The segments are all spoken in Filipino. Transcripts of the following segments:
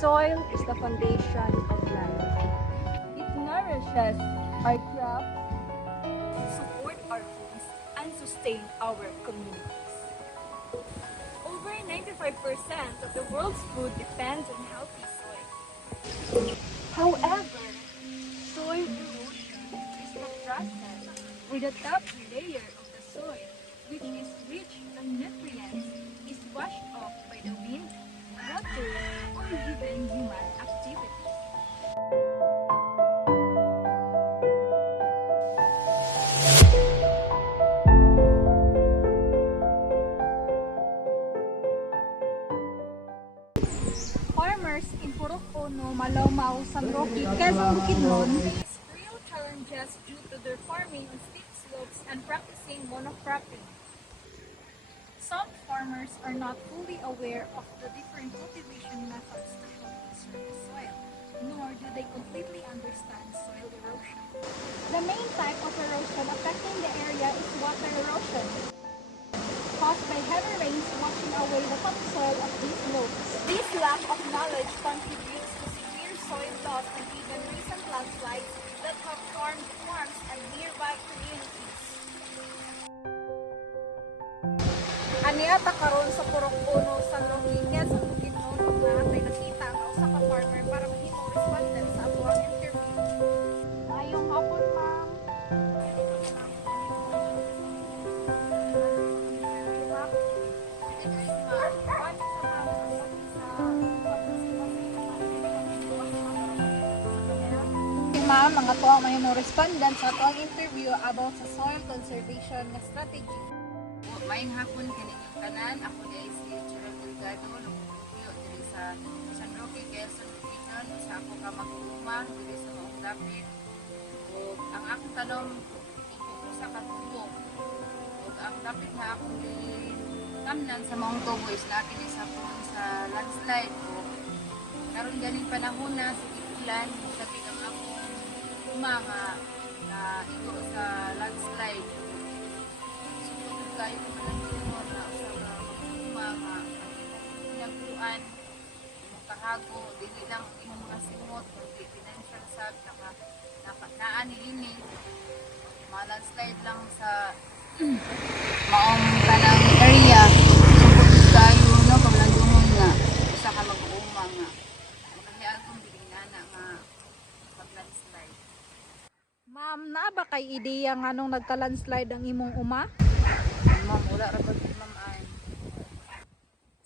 Soil is the foundation of life. It nourishes our crops, support our homes, and sustain our communities. Over 95% of the world's food depends on healthy soil. However, soil erosion is the process where the top layer of the soil, which is rich in nutrients, is washed off by the wind, water, or even human activities. Farmers in Purok Ono, Malawmao, San Roque, Quezon, Bukidnon Face real challenges due to their farming on steep slopes and practicing monocropping. Some farmers are not fully aware of the different cultivation methods to help conserve the soil, nor do they completely understand soil erosion. The main type of erosion affecting the area is water erosion, caused by heavy rains washing away the topsoil of these slopes. This lack of knowledge contributes to severe soil loss and even recent landslides that have harmed farms and nearby communities. Aniata karon sa Purok Ono, San Roque, Quezon, Bukidnon, ug naatay nakita nga usa ka farmer para mahimo respondent sa atuang interview. Maayong hapon, ma'am. Ma'am, ang ato ang mahimong respondent sa ato ang interview about sa soil conservation nga strategy. Maayong hapon kaninyong tanan. Ako ay si Cheryl Delgado, nagpupulyo diri sa San Roque, Quezon, Bukidnon. Sa ako ka mag-uuma diri sa maong dapit. O ang akong tanong, ikupo sa katubong. O ang dapit na akong tamnan sa maong tubo is nakin sa sa landslide. O karon ganing panahon na sa ulan, sa tigang akong umanga na ito sa landslide. Kayo malantingon na usara mga pinagpuan imong kahago dili lang imong mga simot kundi financial sab naan niini malandslide lang sa maong kanang area sugod kayo no paglandungon nga usa ka mag-uuma nga magahian kung dili nana nga paglandslide. Ma'am, naa ba kay ideya nga nung nagka-landslide ang imong uma? Ma'am, wala ra ba ma'am ay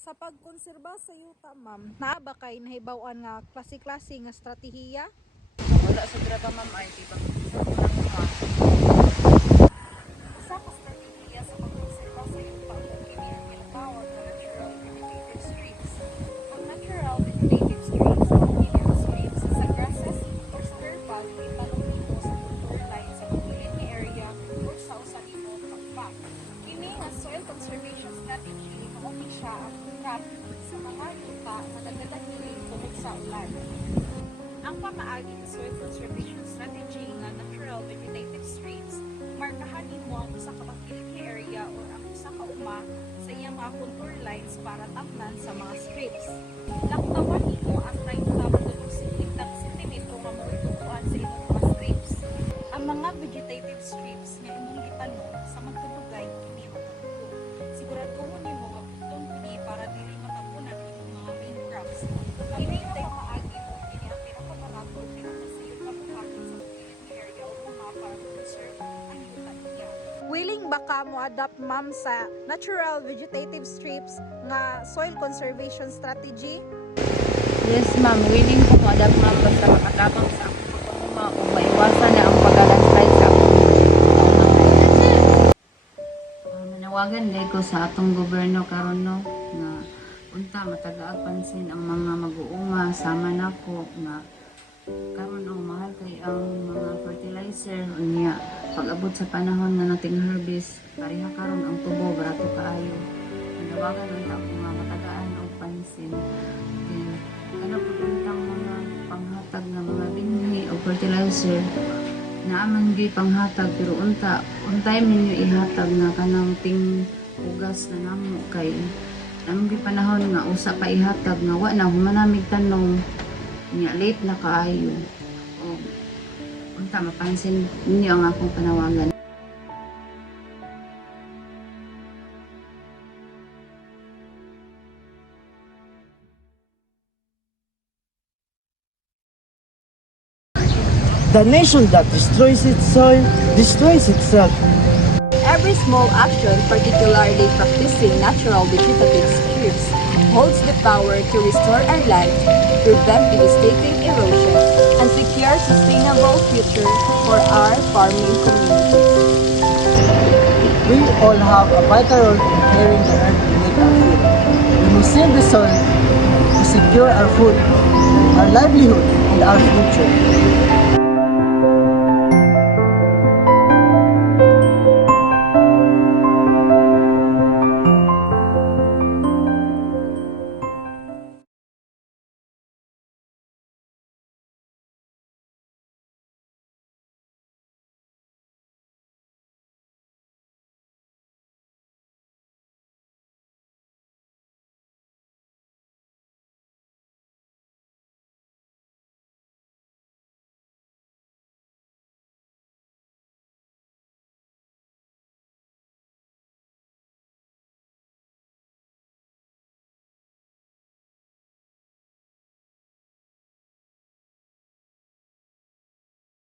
Sa pagkonserba sa yuta, ma'am, naa ba kay nahibaw-an nga klase-klase nga strategiya? wala sa draba ma'am ay di ba Isa ka strategiya sa pagkonserba sa yuta ug kini ang ginatawag na natural vegetative streams. Ang natural vegetative streams o kini streams sa grasses or sa herbal na itanong dito sa contour line sa pagiling nga area or sa usa nimo pagpak. Kini nga soil conservation strategy mao ni siya ang tungkap sa mga yuta nga nagdadagili tungod sa ulan. Ang pamaagi sa soil conservation strategy nga natural vegetative streams, markahan nimo ang usa ka pagiling nga area or ang usa ka uma sa iyang mga contour lines para tamnan sa mga strips. Laktawan nimo ang 30 to 50 cm nga mautuan sa imong mga strips. Ang mga vegetative strips nga imong gitanom sa magkadugay kini matutuo. Siguraduhon nimo maputol kini para dili matapunan imong mga main crops. Kini tay maagi mo kini ang pinakabarato ug pinakasayod nga buhaton sa pagiling nga area o uma para ma-conserve ang yuta niya. Willing ba ka mo adapt, ma'am, sa natural vegetative strips nga soil conservation strategy? Yes, ma'am. Willing ko mo adapt ma'am basta makatabang sa akong pagkakuma o maiwasan na ang pag-landslide sa akong manawagan din ko sa atong gobyerno karon no na unta matagaag pansin ang mga mag-uuma sama nako na karon ang mahal kay ang mga fertilizer unya pag-abot sa panahon na nating harvest pareha karon ang tubo barato kaayo manawagan unta ko nga matagaan og pansin din ano pupuntang mga panghatag na mga binhi o fertilizer naaman gi panghatag pero untay minyo ihatag na kanang ting ugas na namo kay Among panahon nga usa pa ihatag nga wa na humanamig tanong nya late na kaayo. O unta mapansin ninyo ang akong panawagan. The nation that destroys its soil destroys itself. Every small action, particularly practicing natural vegetative streams, holds the power to restore our land, prevent devastating erosion, and secure sustainable future for our farming communities. We all have a vital role in caring the earth beneath our feet. We must save the soil to secure our food, our livelihood, and our future.